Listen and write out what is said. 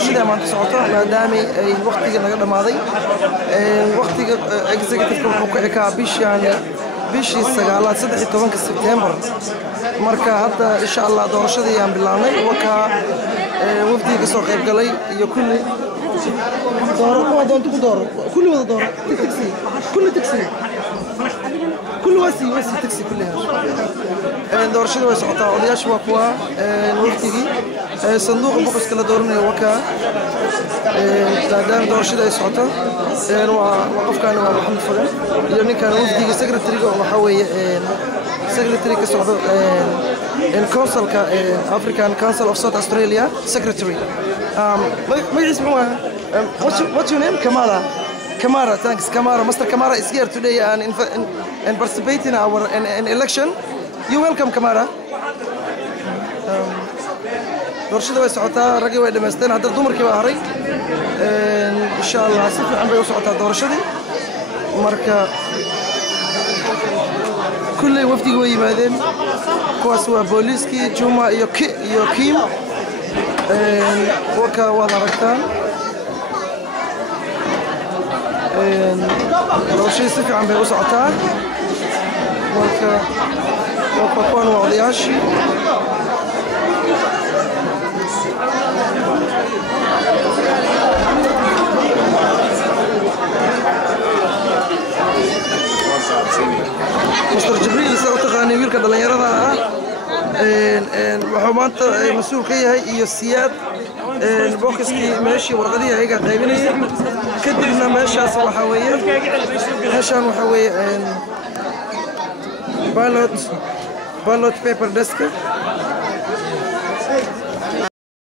doorashada maanta socoto maadaama ay waqtiga naga dhamaaday waqtiga executive wuxuu ka ekaa bishii 13 September marka hadda insha Allah doorashadii aan bilaabnay waka wafdiga soo qayb galay iyo kulli dooro kulli wada dooro taxi كل وسي تكسي كلها دورشده way socotaa odayaasha waa kuwa waqtigii sanduuqa boqos kala dooranaya waka taadaan doorashada ay socoto waa qofkan waa Maxamed Fagan iyo ninkan waqtiga secretary-ga waxa weeye secretary ka socdo councilka African Council of South Australia secretary magaciisa what's your name Kamara, thanks Kamara. Mr. Kamara is here today and participating in our an election. You're welcome, Kamara. doorashada way socotaa ragii way dhameysteen hadda dumarkii baa haray insha Allah si fiican bay u socotaa doorashadii marka kulli wafdiga way yimaadeen kuwaas waa booliiskii Juma iyo Kim waka wada aragtaan doorashadii si fiican bay u socotaa marka kuwan waa odayaashii Mr. Jibril سأتقاني ويلك دلنيرنا وحمانت مسؤول كيه هي السياد البوكسكي ماشي ورقدي هيك قايبينيه كدبنا ماشي صباحويه هشام وحوي بالوت بيبر ديسك